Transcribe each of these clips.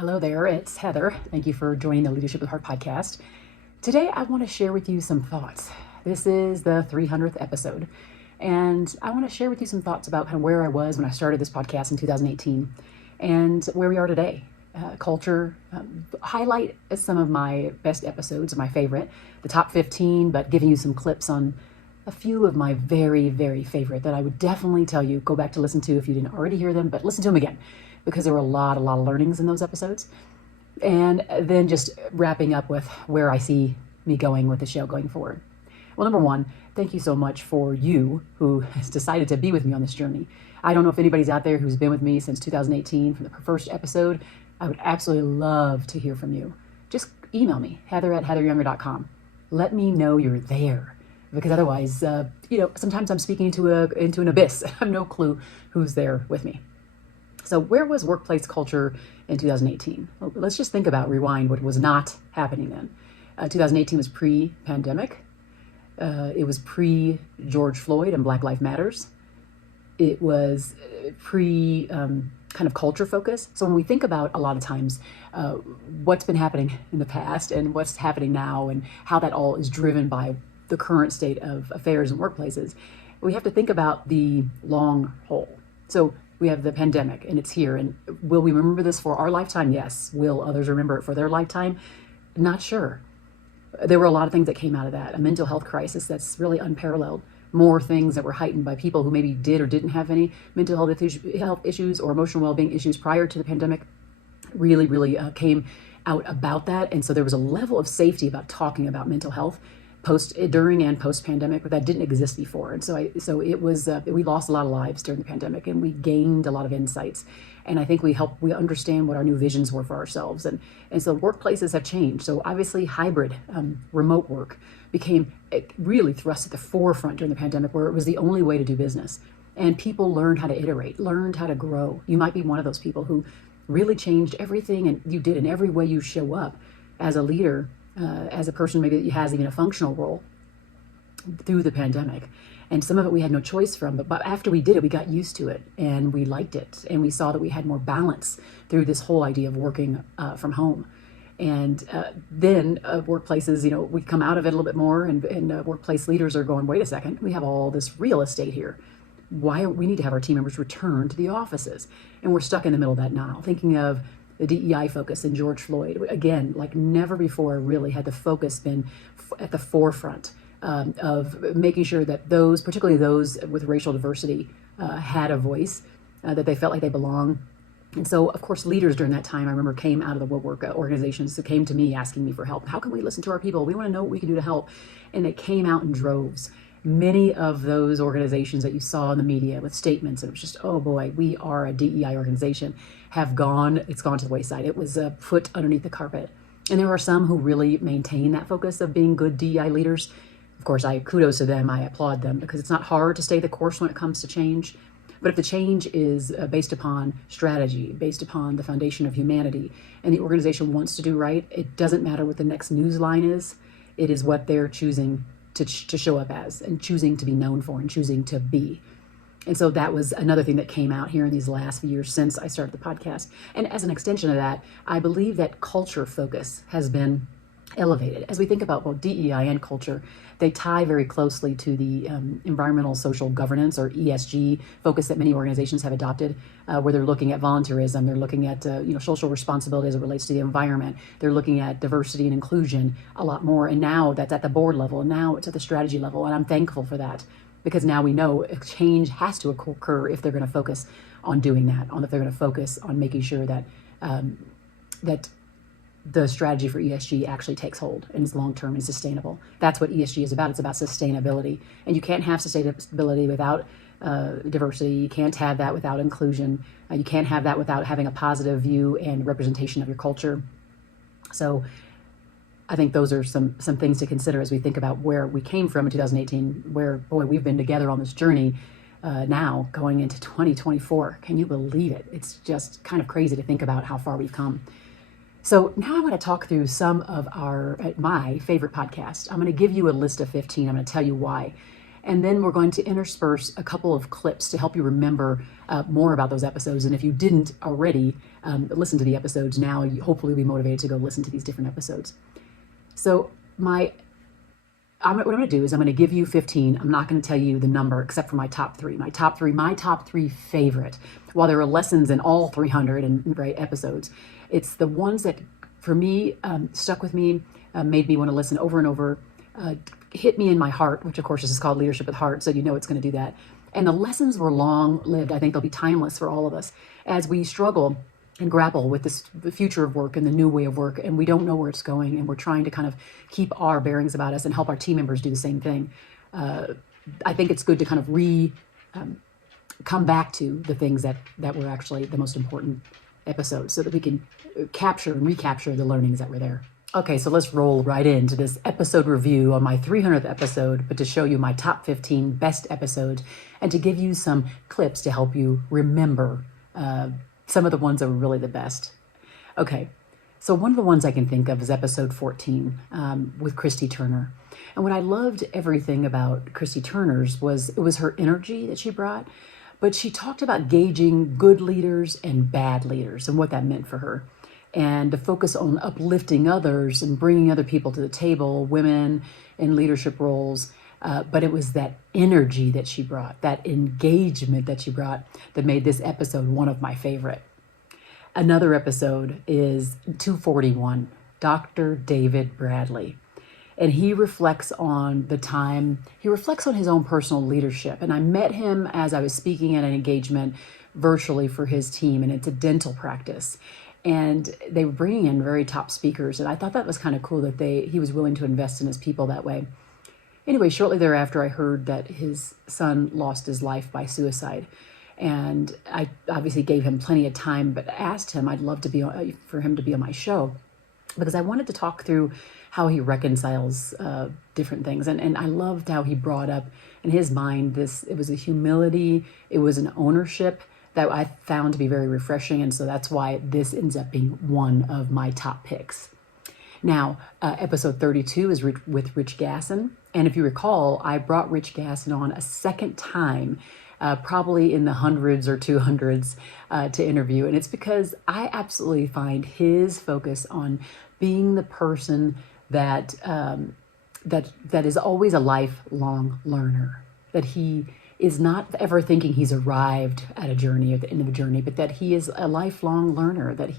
Hello there, it's Heather. Thank you for joining the Leadership with Heart podcast. Today, I want to share with you some thoughts. This is the 300th episode, and I want to share with you some thoughts about kind of where I was when I started this podcast in 2018 and where we are today. Culture, highlight some of my best episodes, my favorite, the top 15, but giving you some clips on a few of my very, very favorite that I would definitely tell you, go back to listen to if you didn't already hear them, but listen to them again, because there were a lot of learnings in those episodes. And then just wrapping up with where I see me going with the show going forward. Well, number one, thank you so much for you who has decided to be with me on this journey. I don't know if anybody's out there who's been with me since 2018 from the first episode. I would absolutely love to hear from you. Just email me, heather@heatheryounger.com. Let me know you're there, because otherwise, sometimes I'm speaking into an abyss. I have no clue who's there with me. So where was workplace culture in 2018? Well, let's just rewind what was not happening then. 2018 was pre-pandemic. It was pre-George Floyd and Black Lives Matters. It was pre kind of culture focus. So when we think about a lot of times what's been happening in the past and what's happening now and how that all is driven by the current state of affairs in workplaces, we have to think about the long haul. So we have the pandemic and it's here. And will we remember this for our lifetime? Yes. Will others remember it for their lifetime? Not sure. There were a lot of things that came out of that. A mental health crisis that's really unparalleled. More things that were heightened by people who maybe did or didn't have any mental health issues or emotional well-being issues prior to the pandemic really came out about that. And so there was a level of safety about talking about mental health during and post-pandemic, but that didn't exist before. And so it was we lost a lot of lives during the pandemic, and we gained a lot of insights. And I think we understand what our new visions were for ourselves. And so workplaces have changed. So obviously hybrid remote work became really thrust at the forefront during the pandemic, where it was the only way to do business. And people learned how to iterate, learned how to grow. You might be one of those people who really changed everything, and you did in every way you show up as a leader, as a person maybe that has even a functional role through the pandemic. And some of it we had no choice from, but after we did it, we got used to it and we liked it. And we saw that we had more balance through this whole idea of working from home. And then workplaces, we come out of it a little bit more, and workplace leaders are going, wait a second, we have all this real estate here. We need to have our team members return to the offices. And we're stuck in the middle of that now, thinking of the DEI focus in George Floyd. Again, like never before really had the focus been at the forefront of making sure that particularly those with racial diversity, had a voice, that they felt like they belong. And so, of course, leaders during that time, I remember, came out of the woodwork. Organizations that came to me asking me for help. How can we listen to our people? We want to know what we can do to help. And they came out in droves. Many of those organizations that you saw in the media with statements, and it was just, oh boy, we are a DEI organization, it's gone to the wayside. It was put underneath the carpet. And there are some who really maintain that focus of being good DEI leaders. Of course, kudos to them. I applaud them, because it's not hard to stay the course when it comes to change. But if the change is based upon strategy, based upon the foundation of humanity, and the organization wants to do right, it doesn't matter what the next news line is. It is what they're choosing to show up as, and choosing to be known for, and choosing to be. And so that was another thing that came out here in these last few years since I started the podcast. And as an extension of that, I believe that culture focus has been elevated. As we think about both DEI and culture, they tie very closely to the environmental social governance, or ESG focus that many organizations have adopted, where they're looking at volunteerism, they're looking at social responsibility as it relates to the environment, they're looking at diversity and inclusion a lot more. And now that's at the board level, and now it's at the strategy level, and I'm thankful for that, because now we know change has to occur if they're going to focus on doing that, if they're going to focus on making sure that that the strategy for ESG actually takes hold and is long-term and sustainable. That's what ESG is about. It's about sustainability. And you can't have sustainability without diversity. You can't have that without inclusion. You can't have that without having a positive view and representation of your culture. So I think those are some things to consider as we think about where we came from in 2018, where, boy, we've been together on this journey now going into 2024. Can you believe it? It's just kind of crazy to think about how far we've come. So now I want to talk through some of my favorite podcasts. I'm going to give you a list of 15. I'm going to tell you why. And then we're going to intersperse a couple of clips to help you remember more about those episodes. And if you didn't already listen to the episodes, now you hopefully will be motivated to go listen to these different episodes. So what I'm going to do is I'm going to give you 15. I'm not going to tell you the number except for my top three. My top three favorite. While there are lessons in all 300 episodes, it's the ones that, for me, stuck with me, made me want to listen over and over, hit me in my heart, which of course is called Leadership with Heart, so you know it's going to do that. And the lessons were long-lived. I think they'll be timeless for all of us as we struggle and grapple with the future of work and the new way of work, and we don't know where it's going, and we're trying to kind of keep our bearings about us and help our team members do the same thing. I think it's good to kind of come back to the things that were actually the most important episodes so that we can capture and recapture the learnings that were there. Okay, so let's roll right into this episode review on my 300th episode, but to show you my top 15 best episodes and to give you some clips to help you remember some of the ones that were really the best. Okay, so one of the ones I can think of is episode 14 with Christy Turner. And what I loved everything about Christy Turner's was her energy that she brought, but she talked about gauging good leaders and bad leaders and what that meant for her, and to focus on uplifting others and bringing other people to the table, women in leadership roles. But it was that energy that she brought, that engagement that she brought, that made this episode one of my favorite. Another episode is 241, Dr. David Bradley. And he reflects on his own personal leadership. And I met him as I was speaking at an engagement virtually for his team, and it's a dental practice. And they were bringing in very top speakers, and I thought that was kind of cool that he was willing to invest in his people that way. Anyway, shortly thereafter, I heard that his son lost his life by suicide. And I obviously gave him plenty of time, but asked him, I'd love for him to be on my show, because I wanted to talk through how he reconciles different things. And I loved how he brought up in his mind it was a humility, it was an ownership that I found to be very refreshing. And so that's why this ends up being one of my top picks. Now, episode 32 is with Rich Gasson. And if you recall, I brought Rich Gasson on a second time, probably in the hundreds or 200s to interview. And it's because I absolutely find his focus on being the person that is always a lifelong learner, that he is not ever thinking he's arrived at a journey at the end of a journey, but that he is a lifelong learner, that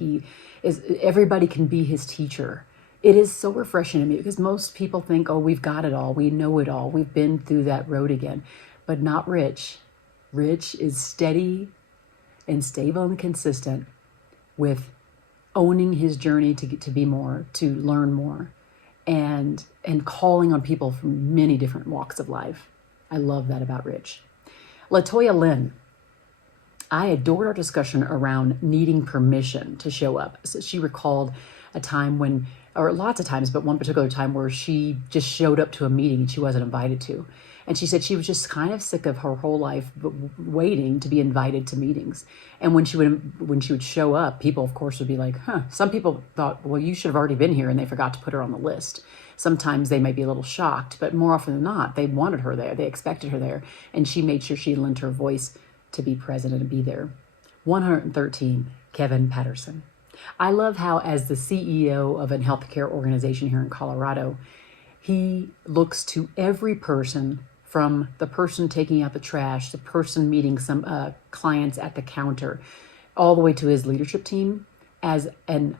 everybody can be his teacher. It is so refreshing to me because most people think, oh, we've got it all. We know it all. We've been through that road again, but not Rich. Rich is steady and stable and consistent with owning his journey to be more, to learn more, and calling on people from many different walks of life. I love that about Rich. LaToya Lynn. I adored our discussion around needing permission to show up. So she recalled a time or lots of times, but one particular time where she just showed up to a meeting and she wasn't invited to. And she said she was just kind of sick of her whole life waiting to be invited to meetings. And when she would show up, people, of course, would be like, huh. Some people thought, well, you should have already been here, and they forgot to put her on the list. Sometimes they might be a little shocked, but more often than not, they wanted her there. They expected her there. And she made sure she lent her voice to be present and to be there. 113, Kevin Patterson. I love how, as the CEO of a healthcare organization here in Colorado, he looks to every person, from the person taking out the trash, the person meeting some clients at the counter, all the way to his leadership team, as a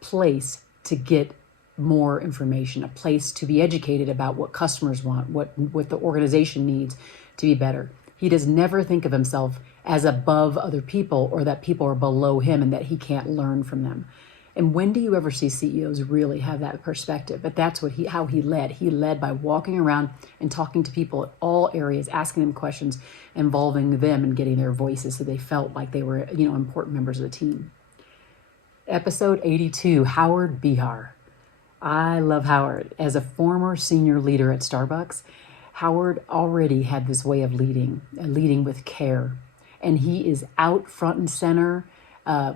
place to get more information, a place to be educated about what customers want, what the organization needs to be better. He does never think of himself as above other people or that people are below him and that he can't learn from them. And when do you ever see CEOs really have that perspective? But that's how he led. He led by walking around and talking to people at all areas, asking them questions, involving them and getting their voices so they felt like they were, important members of the team. Episode 82, Howard Behar. I love Howard. As a former senior leader at Starbucks, Howard already had this way of leading with care. And he is out front and center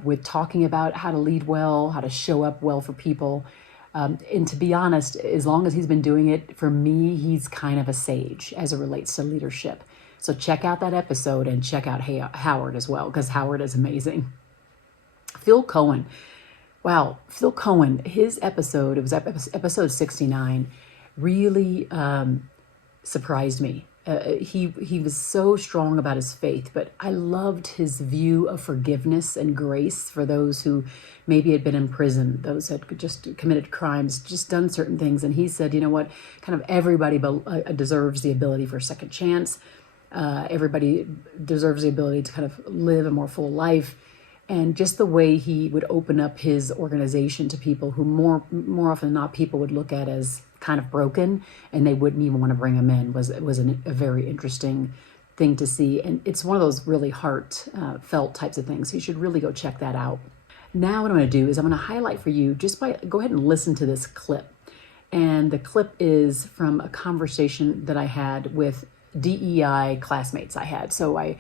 with talking about how to lead well, how to show up well for people. And to be honest, as long as he's been doing it, for me, he's kind of a sage as it relates to leadership. So check out that episode and check out Howard as well, because Howard is amazing. Phil Cohen. Wow, Phil Cohen, his episode, it was episode 69, really surprised me. He was so strong about his faith, but I loved his view of forgiveness and grace for those who maybe had been in prison, those had just committed crimes, just done certain things. And he said, you know what, kind of everybody deserves the ability for a second chance. Everybody deserves the ability to kind of live a more full life. And just the way he would open up his organization to people who more often than not people would look at as kind of broken, and they wouldn't even want to bring him in was a very interesting thing to see. And it's one of those really heartfelt types of things. So you should really go check that out. Now what I'm going to do is I'm going to highlight for you, go ahead and listen to this clip. And the clip is from a conversation that I had with DEI classmates I had. So I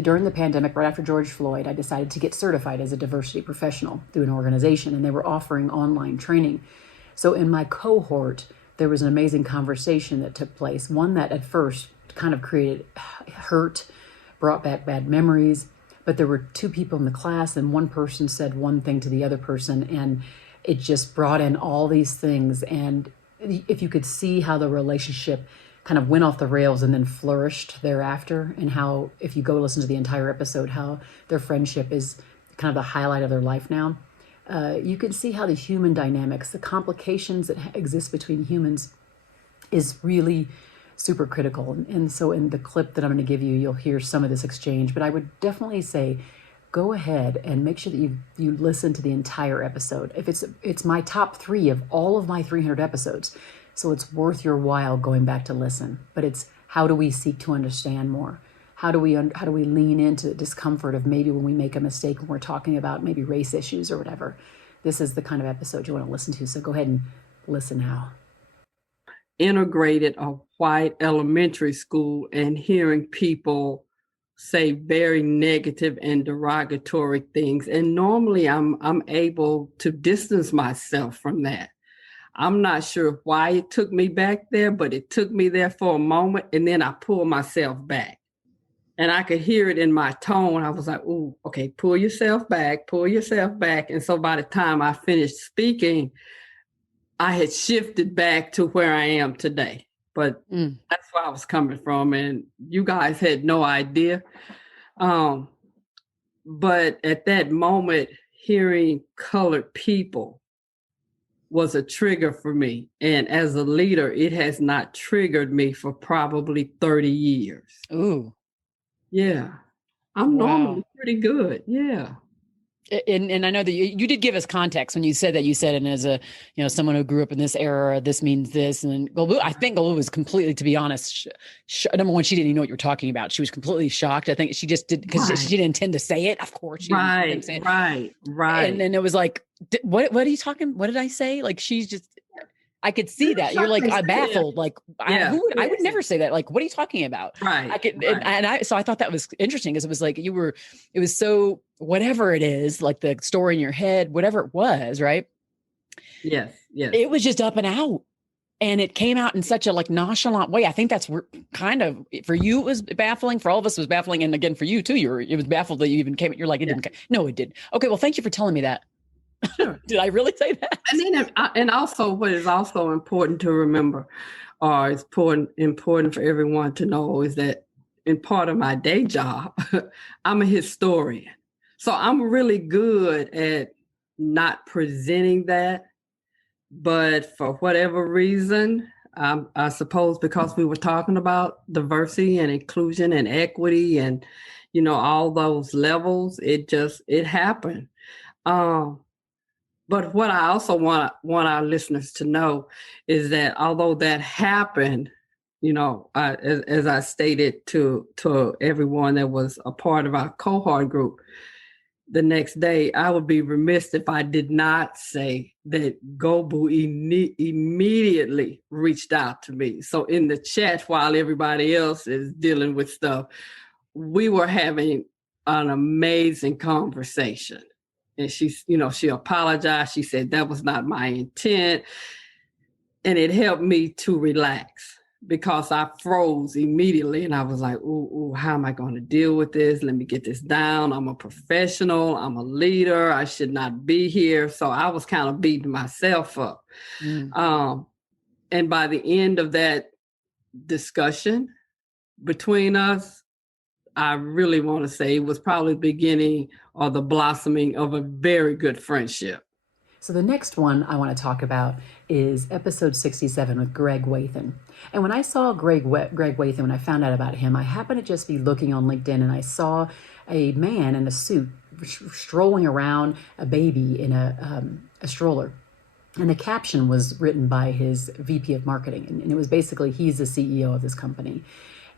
during the pandemic, right after George Floyd, I decided to get certified as a diversity professional through an organization, and they were offering online training. So in my cohort, there was an amazing conversation that took place, one that at first kind of created hurt, brought back bad memories, but there were two people in the class, and one person said one thing to the other person, and it just brought in all these things. And if you could see how the relationship kind of went off the rails and then flourished thereafter, and how, if you go listen to the entire episode, how their friendship is kind of the highlight of their life now. You can see how the human dynamics, the complications that exist between humans is really super critical. And so in the clip that I'm going to give you, you'll hear some of this exchange, but I would definitely say, go ahead and make sure that you listen to the entire episode. If it's my top 3 of all of my 300 episodes. So it's worth your while going back to listen. But it's, how do we seek to understand more? How do we lean into the discomfort of maybe when we make a mistake when we're talking about maybe race issues or whatever? This is the kind of episode you want to listen to. So go ahead and listen now. Integrated a white elementary school and hearing people say very negative and derogatory things. And normally I'm able to distance myself from that. I'm not sure why it took me back there, but it took me there for a moment, and then I pulled myself back. And I could hear it in my tone. I was like, ooh, okay, pull yourself back, pull yourself back. And so by the time I finished speaking, I had shifted back to where I am today. But that's where I was coming from. And you guys had no idea. But at that moment, hearing colored people was a trigger for me. And as a leader, it has not triggered me for probably 30 years. Ooh. Yeah. I'm normally pretty good. Yeah. And I know that you did give us context when you said that. You said, and as a, someone who grew up in this era, this means this. And I think Galoo was completely, to be honest, number one, she didn't even know what you were talking about. She was completely shocked. I think she just did, because she didn't intend to say it. Of course. Right. And then it was like, what are you talking? What did I say? Like, she's just, I could see that. You're like, I'm baffled. Like, I would never say that. Like, what are you talking about? Right. So I thought that was interesting, because it was like, it was so, whatever it is, like the story in your head, whatever it was, right? Yes. It was just up and out. And it came out in such a like nonchalant way. I think that's kind of, for you, it was baffling. For all of us, it was baffling. And again, for you too, it was baffled that you even came, you're like, it didn't. No, it didn't. Okay. Well, thank you for telling me that. Sure. Did I really say that? And also, what is also important to remember, or it's important for everyone to know, is that in part of my day job, I'm a historian. So I'm really good at not presenting that. But for whatever reason, I suppose because we were talking about diversity and inclusion and equity and, all those levels, it happened. But what I also want our listeners to know is that although that happened, as I stated to everyone that was a part of our cohort group, the next day, I would be remiss if I did not say that Gobu immediately reached out to me. So in the chat, while everybody else is dealing with stuff, we were having an amazing conversation. And she apologized. She said, that was not my intent. And it helped me to relax because I froze immediately. And I was like, ooh, how am I going to deal with this? Let me get this down. I'm a professional. I'm a leader. I should not be here. So I was kind of beating myself up. And by the end of that discussion between us, I really want to say it was probably the beginning or the blossoming of a very good friendship. So the next one I want to talk about is episode 67 with Greg Wathan. And when I saw Greg Wathan, when I found out about him, I happened to just be looking on LinkedIn and I saw a man in a suit strolling around a baby in a stroller. And the caption was written by his VP of marketing. And it was basically, he's the CEO of this company.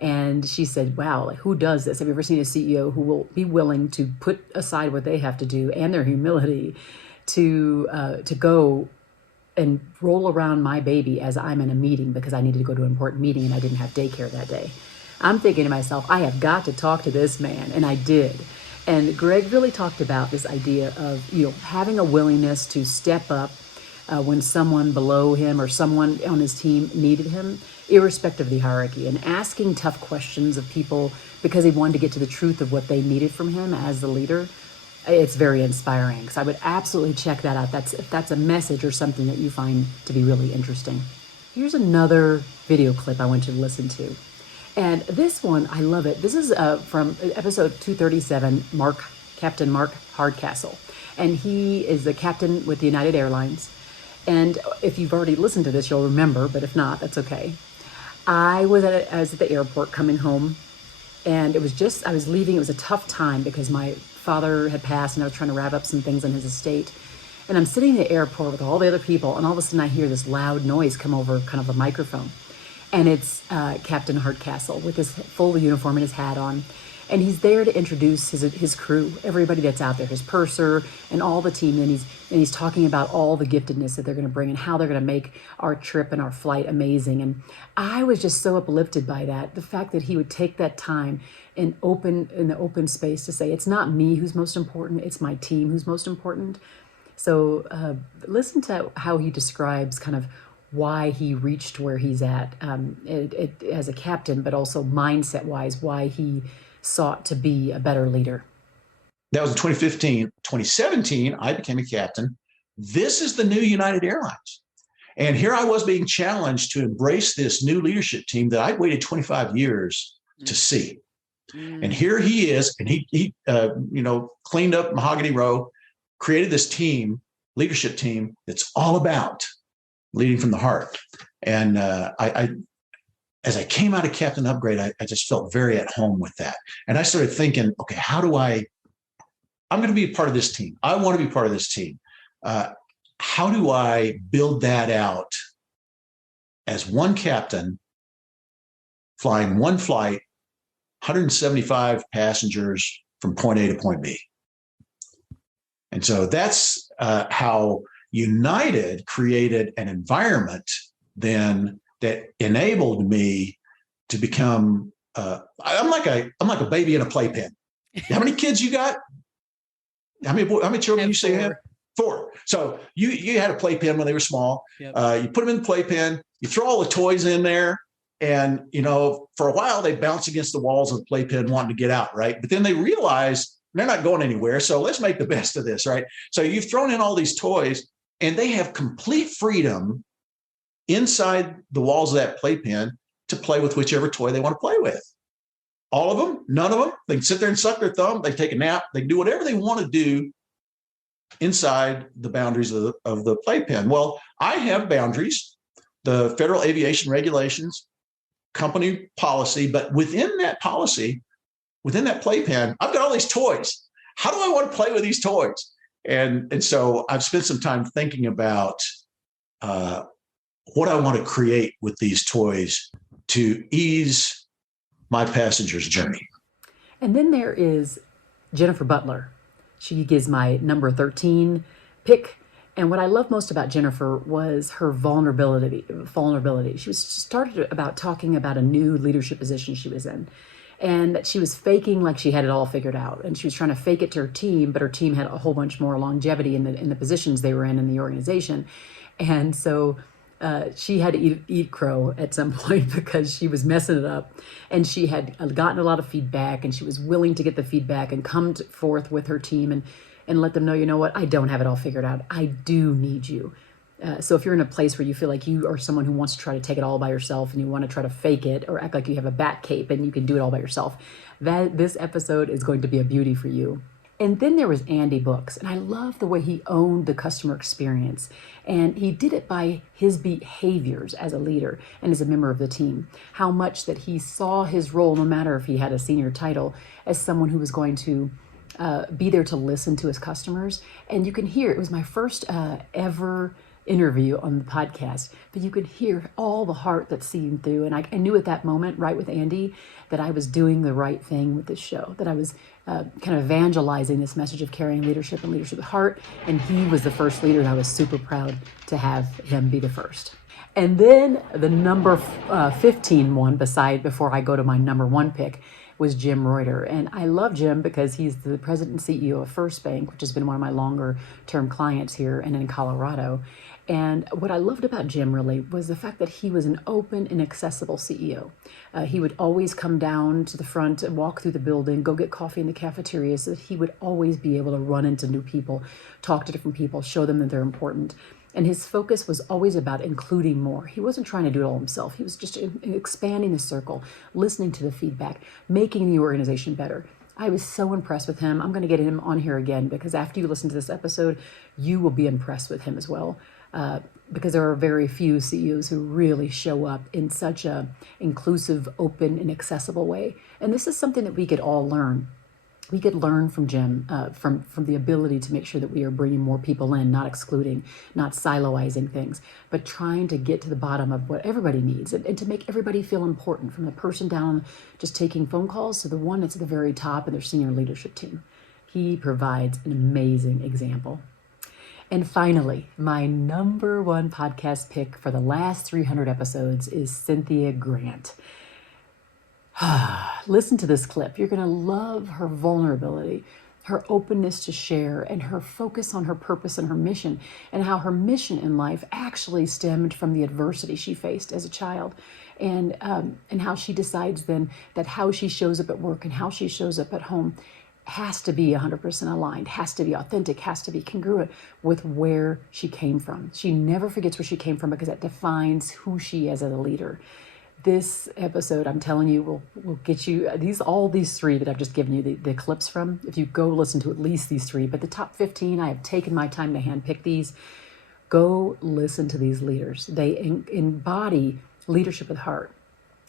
And she said, wow, like, who does this? Have you ever seen a CEO who will be willing to put aside what they have to do and their humility to go and roll around my baby as I'm in a meeting because I needed to go to an important meeting and I didn't have daycare that day? I'm thinking to myself, I have got to talk to this man. And I did. And Greg really talked about this idea of, having a willingness to step up when someone below him or someone on his team needed him, irrespective of the hierarchy, and asking tough questions of people because he wanted to get to the truth of what they needed from him as the leader. It's very inspiring. So I would absolutely check that out. If that's a message or something that you find to be really interesting. Here's another video clip I want you to listen to. And this one, I love it. This is from episode 237, Captain Mark Hardcastle. And he is the captain with the United Airlines. And if you've already listened to this, you'll remember, but if not, that's okay. I was at the airport coming home, and I was leaving. It was a tough time because my father had passed, and I was trying to wrap up some things on his estate. And I'm sitting in the airport with all the other people, and all of a sudden I hear this loud noise come over kind of a microphone. And it's Captain Hardcastle with his full uniform and his hat on. And he's there to introduce his crew, everybody that's out there, his purser and all the team. And he's talking about all the giftedness that they're going to bring and how they're going to make our trip and our flight amazing. And I was just so uplifted by that. The fact that he would take that time in the open space to say, it's not me who's most important, it's my team who's most important. So listen to how he describes kind of why he reached where he's at as a captain, but also mindset-wise, why he sought to be a better leader. That was in 2015. 2017, I became a captain. This is the new United Airlines. And here I was being challenged to embrace this new leadership team that I'd waited 25 years to see. And here he is, and he cleaned up Mahogany Row, created this leadership team that's all about leading from the heart. And as I came out of Captain Upgrade, I just felt very at home with that. And I started thinking, okay, I'm going to be a part of this team. I want to be part of this team. How do I build that out as one captain flying one flight, 175 passengers from point A to point B? And so that's how United created an environment then that enabled me to become. I'm like a baby in a playpen. How many kids you got? How many children you say you have? 4. So you had a playpen when they were small. Yep. You put them in the playpen. You throw all the toys in there, and for a while they bounce against the walls of the playpen, wanting to get out, right? But then they realize they're not going anywhere. So let's make the best of this, right? So you've thrown in all these toys, and they have complete freedom inside the walls of that playpen to play with whichever toy they want to play with. All of them, none of them. They can sit there and suck their thumb. They take a nap. They can do whatever they want to do inside the boundaries of the playpen. Well, I have boundaries, the Federal Aviation Regulations, company policy, but within that policy, within that playpen, I've got all these toys. How do I want to play with these toys? And so I've spent some time thinking about what I want to create with these toys to ease my passenger's journey. And then there is Jennifer Butler. She gives my number 13 pick. And what I love most about Jennifer was her vulnerability. She started about talking about a new leadership position she was in. and that she was faking like she had it all figured out. And she was trying to fake it to her team, but her team had a whole bunch more longevity in the positions they were in the organization. And so she had to eat crow at some point because she was messing it up. And she had gotten a lot of feedback, and she was willing to get the feedback and come forth with her team and let them know, you know what, I don't have it all figured out. I do need you. So if you're in a place where you feel like you are someone who wants to try to take it all by yourself, and you want to try to fake it or act like you have a bat cape and you can do it all by yourself, this episode is going to be a beauty for you. And then there was Andy Books, and I love the way he owned the customer experience. And he did it by his behaviors as a leader and as a member of the team. How much that he saw his role, no matter if he had a senior title, as someone who was going to be there to listen to his customers. And you can hear, it was my first ever interview on the podcast, but you could hear all the heart that's seen through. And I knew at that moment, right with Andy, that I was doing the right thing with this show, that I was kind of evangelizing this message of carrying leadership and leadership with heart. And he was the first leader, and I was super proud to have him be the first. And then the number 15 one, before I go to my number one pick, was Jim Reuter. And I love Jim because he's the president and CEO of First Bank, which has been one of my longer term clients here and in Colorado. And what I loved about Jim really was the fact that he was an open and accessible CEO. He would always come down to the front and walk through the building, go get coffee in the cafeteria, so that he would always be able to run into new people, talk to different people, show them that they're important. And his focus was always about including more. He wasn't trying to do it all himself. He was just expanding the circle, listening to the feedback, making the organization better. I was so impressed with him. I'm going to get him on here again because after you listen to this episode, you will be impressed with him as well. Because there are very few CEOs who really show up in such a inclusive, open, and accessible way. And this is something that we could all learn. We could learn from Jim, from the ability to make sure that we are bringing more people in, not excluding, not siloizing things, but trying to get to the bottom of what everybody needs and to make everybody feel important, from the person down just taking phone calls to the one that's at the very top of their senior leadership team. He provides an amazing example. And finally, my number one podcast pick for the last 300 episodes is Cynthia Grant. Listen to this clip. You're going to love her vulnerability, her openness to share, and her focus on her purpose and her mission, and how her mission in life actually stemmed from the adversity she faced as a child, and how she decides then that how she shows up at work and how she shows up at home has to be 100% aligned, has to be authentic, has to be congruent with where she came from. She never forgets where she came from because that defines who she is as a leader. This episode, I'm telling you, will get you all these three that I've just given you the clips from. If you go listen to at least these three, but the top 15, I have taken my time to handpick these. Go listen to these leaders. They embody leadership with heart.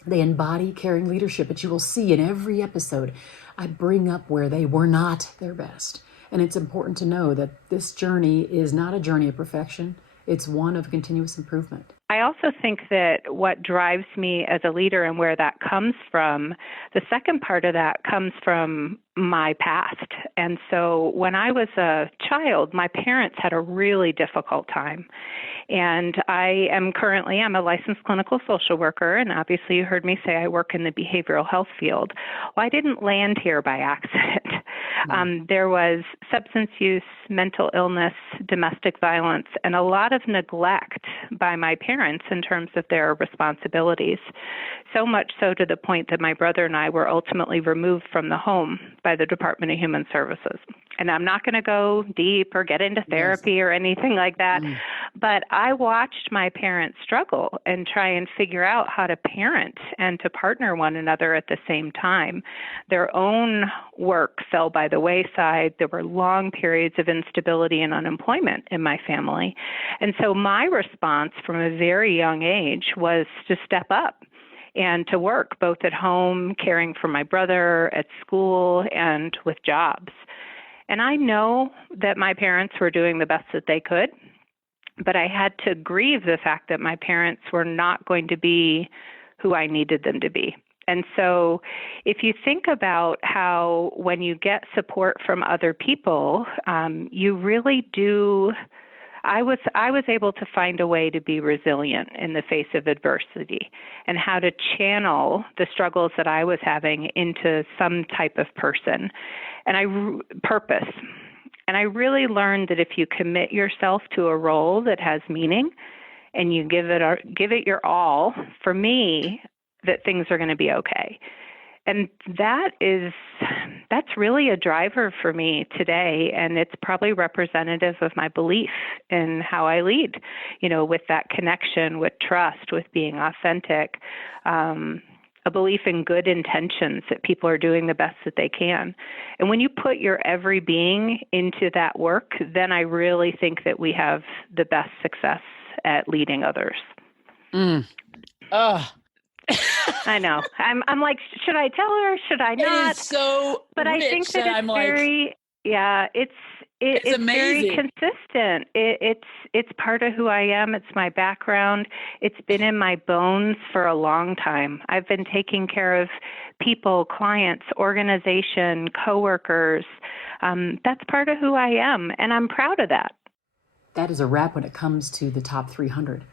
They embody caring leadership, but you will see in every episode, I bring up where they were not their best. And it's important to know that this journey is not a journey of perfection. It's one of continuous improvement. I also think that what drives me as a leader and where that comes from, the second part of that comes from my past. And so when I was a child, my parents had a really difficult time. And I'm a licensed clinical social worker, and obviously you heard me say I work in the behavioral health field. Well, I didn't land here by accident. There was substance use, mental illness, domestic violence, and a lot of neglect by my parents in terms of their responsibilities. So much so to the point that my brother and I were ultimately removed from the home by the Department of Human Services. And I'm not going to go deep or get into therapy or anything like that, but I watched my parents struggle and try and figure out how to parent and to partner one another at the same time. Their own work fell by the wayside. There were long periods of instability and unemployment in my family. And so my response from a very young age was to step up and to work both at home, caring for my brother, at school, and with jobs. And I know that my parents were doing the best that they could, but I had to grieve the fact that my parents were not going to be who I needed them to be. And so if you think about how when you get support from other people, you really do, I was able to find a way to be resilient in the face of adversity, and how to channel the struggles that I was having into some type of person and purpose. And I really learned that if you commit yourself to a role that has meaning and you give it your all, for me, that things are going to be okay. And that's really a driver for me today, and it's probably representative of my belief in how I lead, with that connection, with trust, with being authentic, a belief in good intentions, that people are doing the best that they can. And when you put your every being into that work, then I really think that we have the best success at leading others. I know. I'm like, should I tell her? Should I not? It is so but rich I think that it's very, it's amazing. very consistent. It's part of who I am. It's my background. It's been in my bones for a long time. I've been taking care of people, clients, organization, coworkers. That's part of who I am, and I'm proud of that. That is a wrap when it comes to the top 300.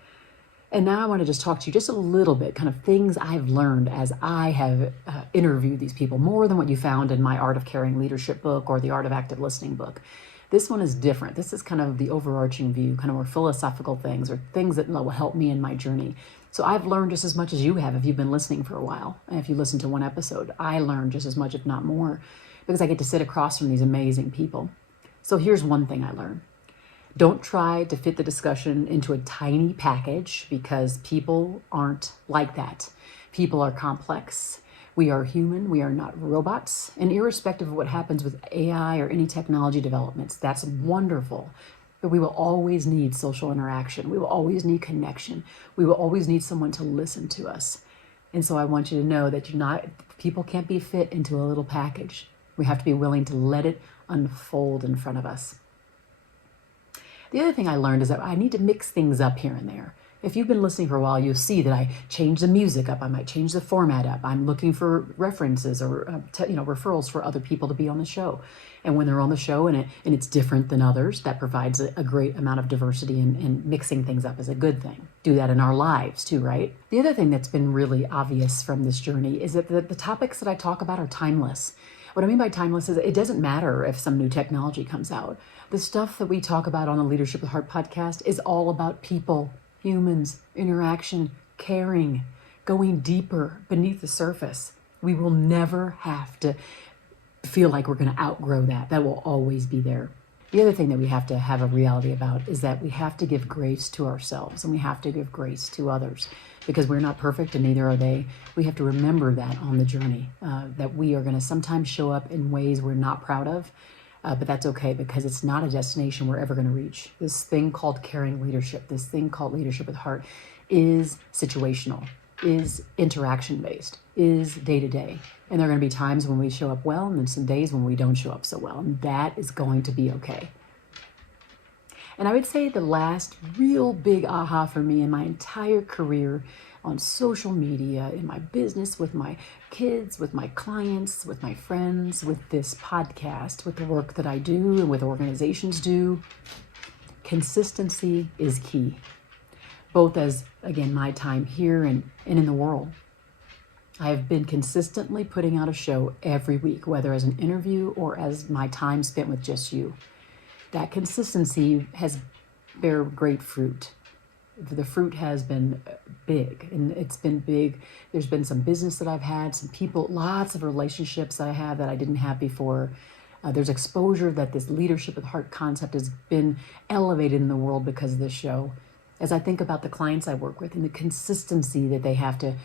And now I want to just talk to you just a little bit, kind of things I've learned as I have interviewed these people, more than what you found in my Art of Caring Leadership book or the Art of Active Listening book. This one is different. This is kind of the overarching view, kind of more philosophical things or things that will help me in my journey. So I've learned just as much as you have if you've been listening for a while. And if you listen to one episode, I learned just as much, if not more, because I get to sit across from these amazing people. So here's one thing I learned. Don't try to fit the discussion into a tiny package, because people aren't like that. People are complex. We are human. We are not robots. And irrespective of what happens with AI or any technology developments, that's wonderful. But we will always need social interaction. We will always need connection. We will always need someone to listen to us. And so I want you to know that people can't be fit into a little package. We have to be willing to let it unfold in front of us. The other thing I learned is that I need to mix things up here and there. If you've been listening for a while, you'll see that I change the music up. I might change the format up. I'm looking for references or referrals for other people to be on the show. And when they're on the show and it's different than others, that provides a great amount of diversity, and mixing things up is a good thing. Do that in our lives too, right? The other thing that's been really obvious from this journey is that the topics that I talk about are timeless. What I mean by timeless is it doesn't matter if some new technology comes out. The stuff that we talk about on the Leadership with Heart podcast is all about people, humans, interaction, caring, going deeper beneath the surface. We will never have to feel like we're going to outgrow that. That will always be there. The other thing that we have to have a reality about is that we have to give grace to ourselves, and we have to give grace to others, because we're not perfect and neither are they. We have to remember that on the journey, that we are going to sometimes show up in ways we're not proud of, but that's okay, because it's not a destination we're ever going to reach. This thing called caring leadership, this thing called leadership with heart, is situational, is interaction-based, is day-to-day. And there are going to be times when we show up well, and then some days when we don't show up so well. And that is going to be okay. And I would say the last real big aha for me in my entire career on social media, in my business, with my kids, with my clients, with my friends, with this podcast, with the work that I do and with organizations do, consistency is key. Both as, again, my time here and in the world. I have been consistently putting out a show every week, whether as an interview or as my time spent with just you. That consistency has bear great fruit. The fruit has been big, and it's been big. There's been some business that I've had, some people, lots of relationships that I have that I didn't have before. There's exposure that this Leadership with Heart concept has been elevated in the world because of this show. As I think about the clients I work with and the consistency that they have to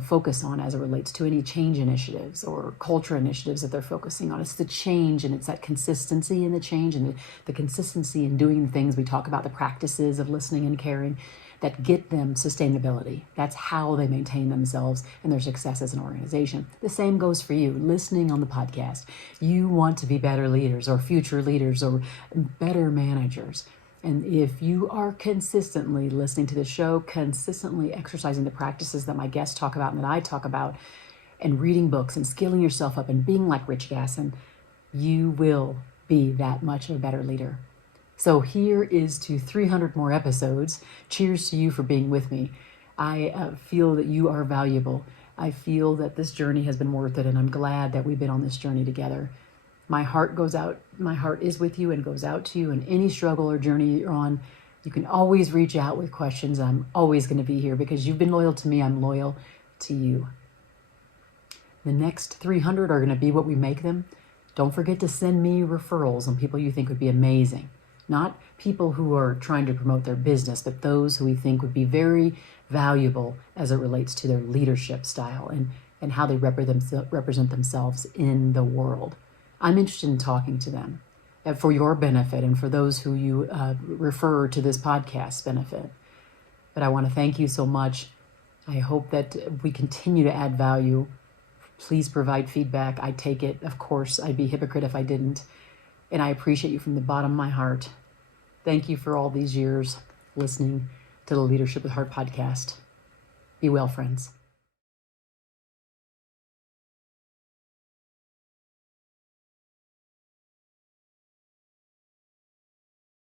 focus on as it relates to any change initiatives or culture initiatives that they're focusing on. It's the change, and it's that consistency in the change, and the consistency in doing the things we talk about, the practices of listening and caring that get them sustainability. That's how they maintain themselves and their success as an organization. The same goes for you, listening on the podcast. You want to be better leaders or future leaders or better managers. And if you are consistently listening to the show, consistently exercising the practices that my guests talk about and that I talk about, and reading books and skilling yourself up and being like Rich Gasson, you will be that much of a better leader. So here is to 300 more episodes. Cheers to you for being with me. I feel that you are valuable. I feel that this journey has been worth it, and I'm glad that we've been on this journey together. My heart is with you and goes out to you in any struggle or journey you're on. You can always reach out with questions. I'm always going to be here because you've been loyal to me. I'm loyal to you. The next 300 are going to be what we make them. Don't forget to send me referrals on people you think would be amazing. Not people who are trying to promote their business, but those who we think would be very valuable as it relates to their leadership style and how they represent themselves in the world. I'm interested in talking to them for your benefit and for those who you refer to this podcast's benefit. But I want to thank you so much. I hope that we continue to add value. Please provide feedback. I take it. Of course, I'd be a hypocrite if I didn't. And I appreciate you from the bottom of my heart. Thank you for all these years listening to the Leadership with Heart podcast. Be well, friends.